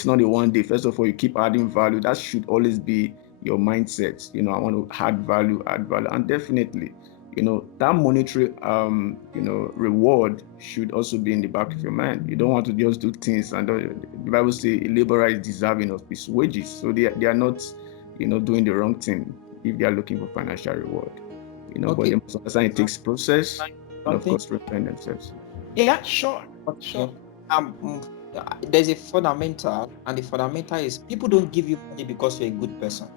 it's not a one day. First of all, you keep adding value. That should always be your mindset. I want to add value, and definitely, that monetary, reward should also be in the back of your mind. You don't want to just do things, and the Bible says a laborer is deserving of his wages. So they are not, doing the wrong thing if they are looking for financial reward. But they Okay. must understand it takes process, and of Something. course, refine themselves. Yeah, sure. Okay. Um, mm, there's a fundamental, and the fundamental is people don't give you money because you're a good person.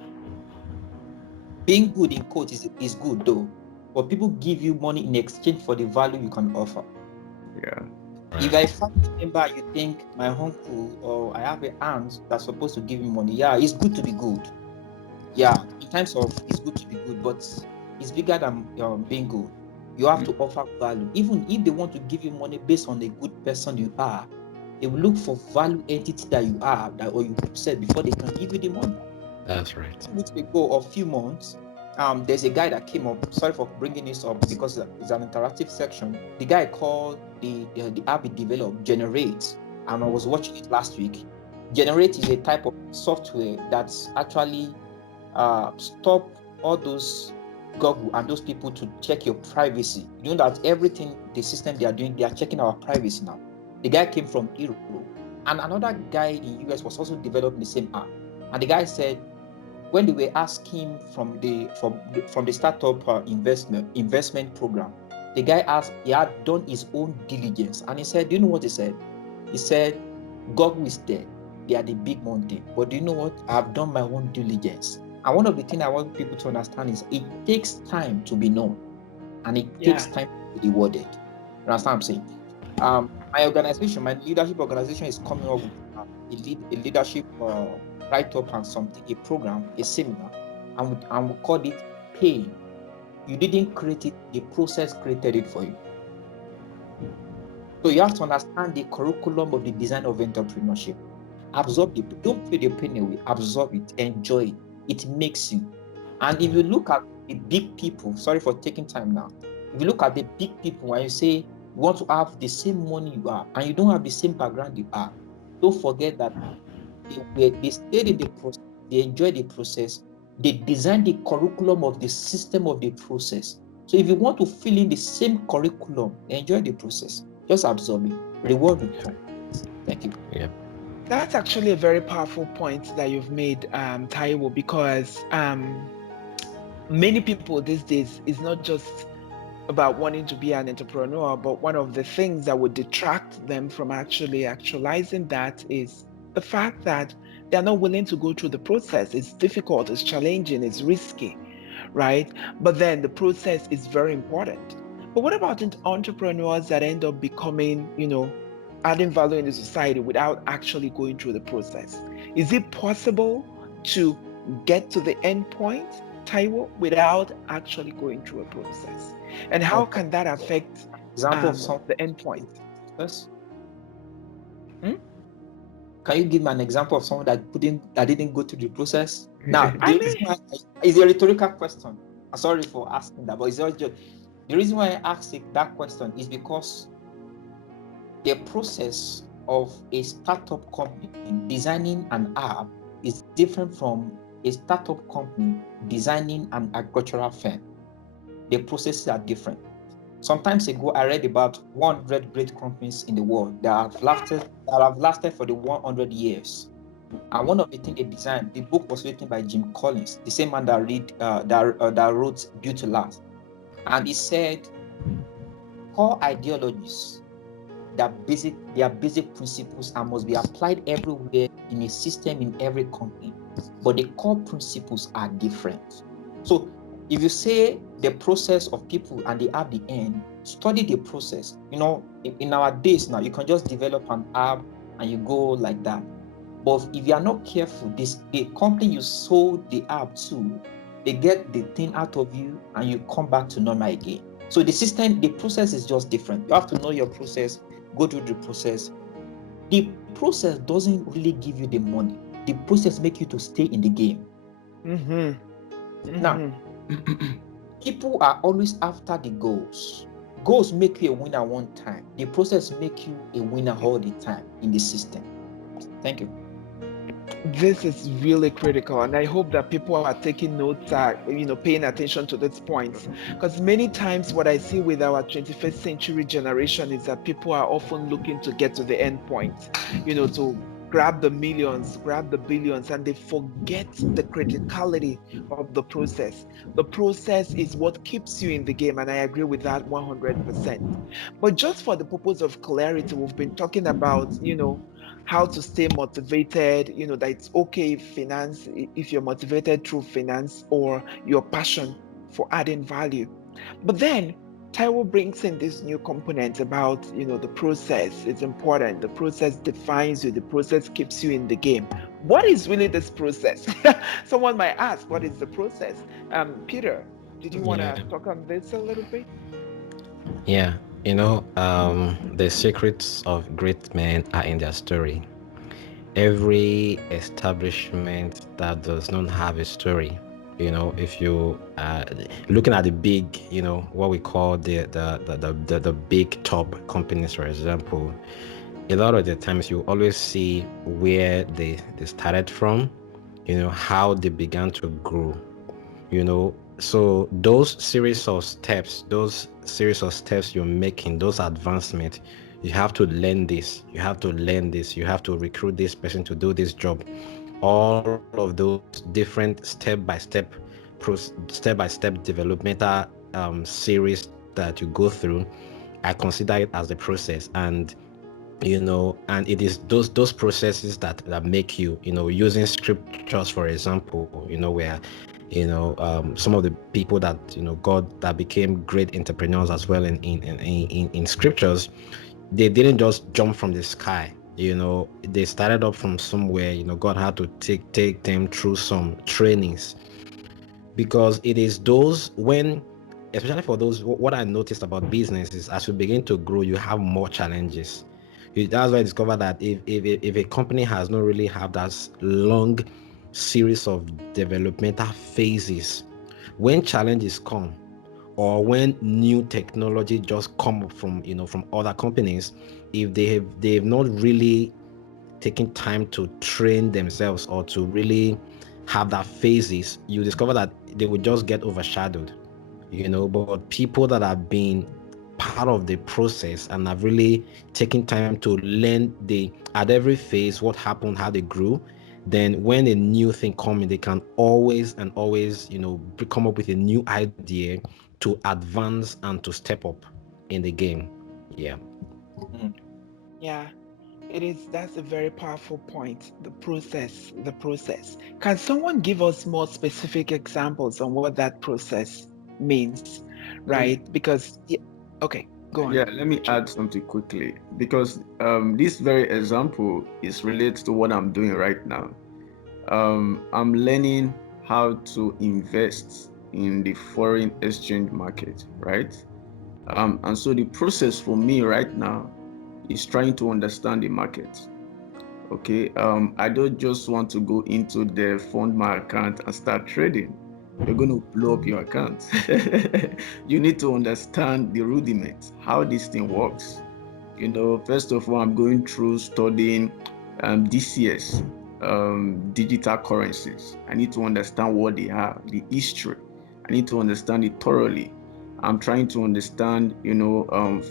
Being good in quote is good though, but people give you money in exchange for the value you can offer. Yeah. If you're a family member, you think my uncle or I have an aunt that's supposed to give me money. Yeah, it's good to be good. Yeah, in terms of it's good to be good, but it's bigger than being good. You have to offer value. Even if they want to give you money based on the good person you are, they will look for value entity that you are, or you said before they can give you the money. That's right. 2 weeks ago or a few months, there's a guy that came up. Sorry for bringing this up because it's an interactive section. The guy called the app he developed Generate, and I was watching it last week. Generate is a type of software that's actually stop all those Google and those people to check your privacy. You know that everything the system they are doing, they are checking our privacy now. The guy came from Europe, and another guy in US was also developing the same app. And the guy said when they were asking from the startup investment program, the guy asked, he had done his own diligence, and he said, do you know what he said? He said, Google is there. They are the big mountain. But do you know what? I have done my own diligence. And one of the things I want people to understand is it takes time to be known, and it takes time to be rewarded. You understand what I'm saying? My organization, my leadership organization is coming up with a leadership write-up and something, a program, a seminar, and we call it Pain. You didn't create it, the process created it for you. So you have to understand the curriculum of the design of entrepreneurship. Absorb it. Don't put the pain away. Absorb it. Enjoy it. It makes you. And if you look at the big people, sorry for taking time now. If you look at the big people, when you say you want to have the same money you are, and you don't have the same background you are, don't forget that they stayed in the process, they enjoyed the process, they designed the curriculum of the system of the process. So if you want to fill in the same curriculum, enjoy the process. Just absorb it. Reward will come. Thank you. Yeah. That's actually a very powerful point that you've made, Taiwo, because many people these days is not just about wanting to be an entrepreneur, but one of the things that would detract them from actually actualizing that is the fact that they're not willing to go through the process. It's difficult, it's challenging, it's risky, right? But then the process is very important. But what about entrepreneurs that end up becoming, adding value in the society without actually going through the process? Is it possible to get to the end point, Taiwo, without actually going through a process? And how can that affect Example of some the end point? Yes. Can you give me an example of someone that didn't go through the process? Now, it's a rhetorical question. I'm sorry for asking that, but the reason why I asked that question is because the process of a startup company designing an app is different from a startup company designing an agricultural firm. The processes are different. Sometimes ago, I read about 100 great companies in the world that have lasted for the 100 years. And one of the things they designed, the book was written by Jim Collins, the same man that wrote Built to Last. And he said, core ideologies, their basic principles and must be applied everywhere in a system in every company. But the core principles are different. So if you say the process of people and they have the end, study the process. In our days now, you can just develop an app and you go like that. But if you are not careful, the company you sold the app to, they get the thing out of you and you come back to normal again. So the process is just different. You have to know your process, go through the process. The process doesn't really give you the money. The process makes you to stay in the game. Now, people are always after the goals. Goals make you a winner one time. The process make you a winner all the time in the system. Thank you. This is really critical, and I hope that people are taking notes, are paying attention to these points, because many times what I see with our 21st century generation is that people are often looking to get to the end point, to grab the millions, grab the billions, and they forget the criticality of the process. The process is what keeps you in the game, and I agree with that 100%. But just for the purpose of clarity, we've been talking about, how to stay motivated, that it's okay if you're motivated through finance or your passion for adding value. But then Taiwo brings in this new component about, the process is important. The process defines you, the process keeps you in the game. What is really this process? Someone might ask, what is the process? Peter, did you want Yeah. to talk on this a little bit? Yeah, the secrets of great men are in their story. Every establishment that does not have a story, if you looking at the big, what we call the big top companies, for example, a lot of the times you always see where they started from, how they began to grow, so those series of steps you're making, those advancements, you have to learn this, you have to recruit this person to do this job. All of those different step-by-step developmental series that you go through, I consider it as the process. And and it is those processes that make you, using scriptures, for example, where some of the people that God that became great entrepreneurs as well in scriptures, they didn't just jump from the sky. They started up from somewhere. God had to take them through some trainings, because it is those, when, especially for those, what I noticed about business is, as you begin to grow, you have more challenges. That's why I discovered that if a company has not really have that long series of developmental phases, when challenges come, or when new technology just come up from from other companies, if they've not really taken time to train themselves or to really have that phases, you discover that they will just get overshadowed. But people that have been part of the process and have really taken time to learn at every phase what happened, how they grew, then when a new thing comes in, they can always come up with a new idea to advance and to step up in the game. Yeah. Yeah, that's a very powerful point. The process. Can someone give us more specific examples on what that process means? Right? Because, okay, go on. Yeah, let me add something quickly, because this very example is related to what I'm doing right now. I'm learning how to invest in the foreign exchange market, right? And so the process for me right now is trying to understand the market. Okay, I don't just want to go into the fund my account and start trading. You're going to blow up your account. You need to understand the rudiments, how this thing works. First of all, I'm going through studying DCS, digital currencies. I need to understand what they are, the history. I need to understand it thoroughly. I'm trying to understand,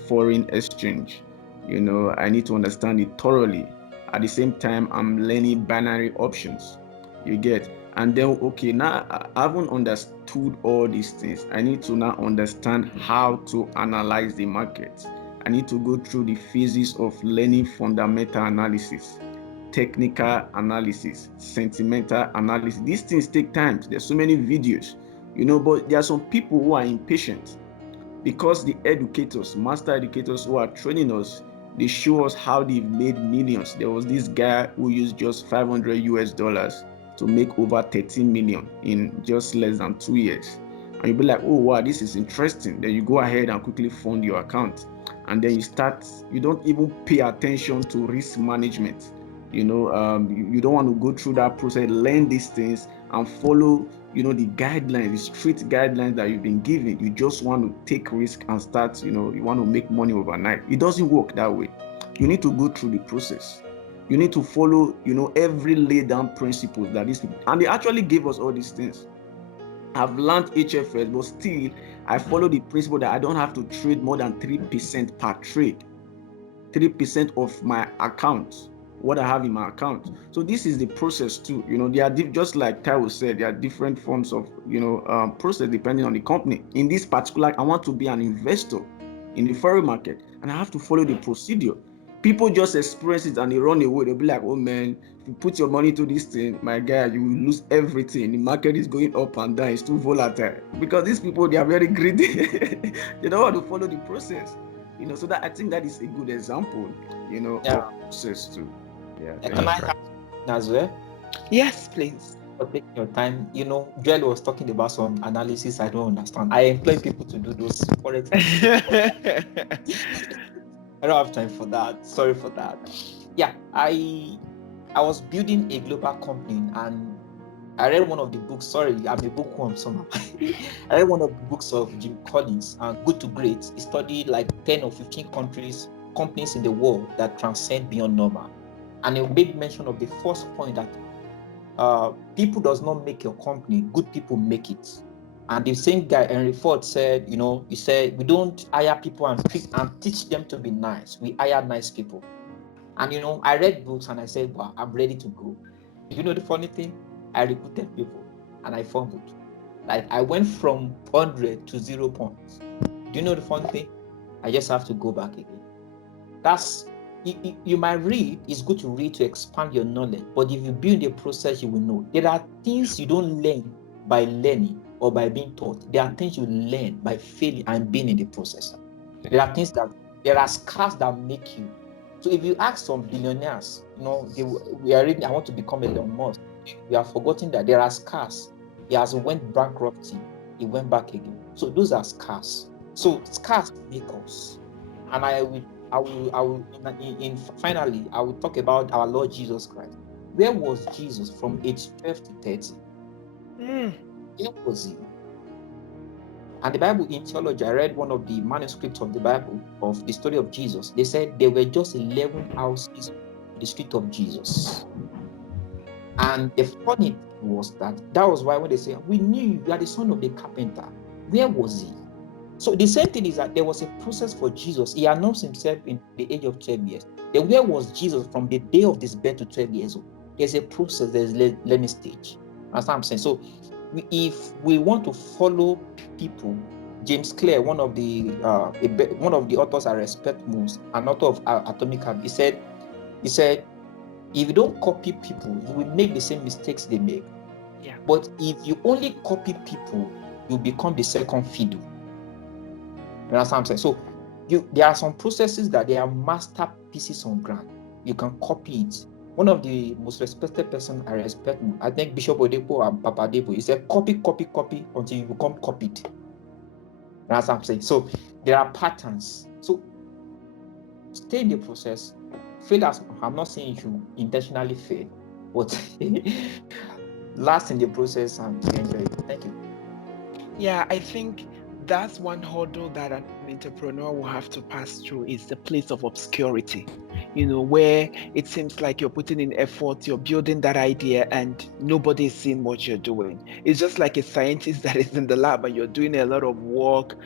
foreign exchange. I need to understand it thoroughly. At the same time, I'm learning binary options. You get? And then, okay, now I haven't understood all these things. I need to now understand how to analyze the market. I need to go through the phases of learning fundamental analysis, technical analysis, sentimental analysis. These things take time. There's so many videos, but there are some people who are impatient, because the educators, master educators who are training us, they show us how they've made millions. There was this guy who used just $500 to make over 13 million in just less than 2 years. And you'll be like, oh wow, this is interesting. Then you go ahead and quickly fund your account. And then you don't even pay attention to risk management. You don't want to go through that process, learn these things and follow the guidelines, the strict guidelines that you've been given. You just want to take risk and start, you want to make money overnight. It doesn't work that way. You need to go through the process. You need to follow, every laid down principles that these people, and they actually gave us all these things. I've learned HFS, but still I follow the principle that I don't have to trade more than 3% per trade. 3% of my account, what I have in my account. So this is the process too. There are just like Taiwo said, there are different forms of process depending on the company. In this particular, I want to be an investor in the foreign market, and I have to follow the procedure. People just experience it and they run away. They'll be like, oh man, if you put your money to this thing, my guy, you will lose everything. The market is going up and down, it's too volatile. Because these people, they are very greedy. They don't want to follow the process. So that I think that is a good example, of process too. Yeah. Can I have as well? Yes, please. For taking your time. Joel was talking about some analysis I don't understand. I employ people to do those forex. I don't have time for that. Sorry for that. Yeah, I was building a global company, and I read one of the books. Sorry, I'm a bookworm somehow. I read one of the books of Jim Collins, Good to Great. He studied like 10 or 15 companies in the world that transcend beyond normal. And he made mention of the first point that people does not make your company, good people make it. And the same guy, Henry Ford, said, he said, we don't hire people and teach them to be nice. We hire nice people. And, I read books and I said, wow, I'm ready to go. The funny thing? I recruited people and I fumbled. Like I went from 100 to 0 points. Do you know the funny thing? I just have to go back again. That's, you might read, it's good to read to expand your knowledge, but if you build a process, you will know. There are things you don't learn by learning or by being taught. There are things you learn by failing and being in the process. There are scars that make you. So if you ask some billionaires, we are reading, I want to become Elon Musk. We have forgotten that there are scars. He has went bankruptcy. He went back again. So those are scars. So scars make us. And finally, I will talk about our Lord Jesus Christ. Where was Jesus from age 12 to 30? Where was he? And the Bible in theology, I read one of the manuscripts of the Bible of the story of Jesus. They said there were just 11 houses in the street of Jesus. And the funny thing was that was why when they say, we knew you are the son of the carpenter. Where was he? So the same thing is that there was a process for Jesus. He announced himself in the age of 12 years. Then where was Jesus from the day of this birth to 12 years old? There's a process, there's a learning stage. That's what I'm saying. So if we want to follow people, James Clear, one of the authors I respect most, an author of Atomic Habits, he said, if you don't copy people, you will make the same mistakes they make. Yeah. But if you only copy people, you become the second fiddle. You understand what I'm saying? So there are some processes that they are masterpieces on ground. You can copy it. One of the most respected person I respect, I think Bishop Oyedepo and Papa Debo, he said, copy until you become copied. That's what I'm saying. So there are patterns. So stay in the process. Fail as I'm not saying you intentionally fail, but last in the process and enjoy it. Thank you. Yeah, I think that's one hurdle that an entrepreneur will have to pass through is the place of obscurity, where it seems like you're putting in effort, you're building that idea and nobody is seeing what you're doing. It's just like a scientist that is in the lab and you're doing a lot of work,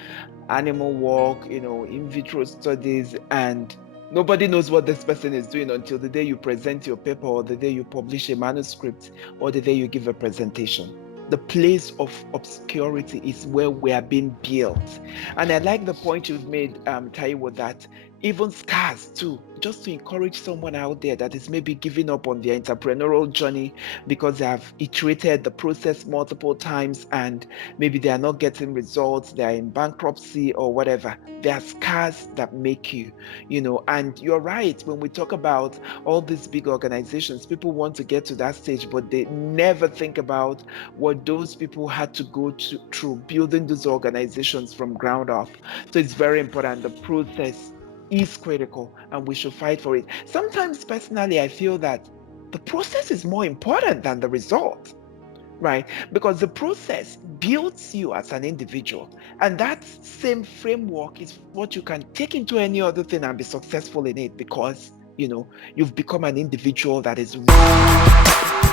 animal work, in vitro studies, and nobody knows what this person is doing until the day you present your paper or the day you publish a manuscript or the day you give a presentation. The place of obscurity is where we are being built. And I like the point you've made, Taiwo, that even scars too, just to encourage someone out there that is maybe giving up on their entrepreneurial journey because they have iterated the process multiple times and maybe they are not getting results, they are in bankruptcy or whatever. There are scars that make you, and you're right. When we talk about all these big organizations, people want to get to that stage, but they never think about what those people had to go through building those organizations from ground up. So it's very important. The process is critical and we should fight for it. Sometimes personally, I feel that the process is more important than the result, right? Because the process builds you as an individual. And that same framework is what you can take into any other thing and be successful in it, because you've become an individual that is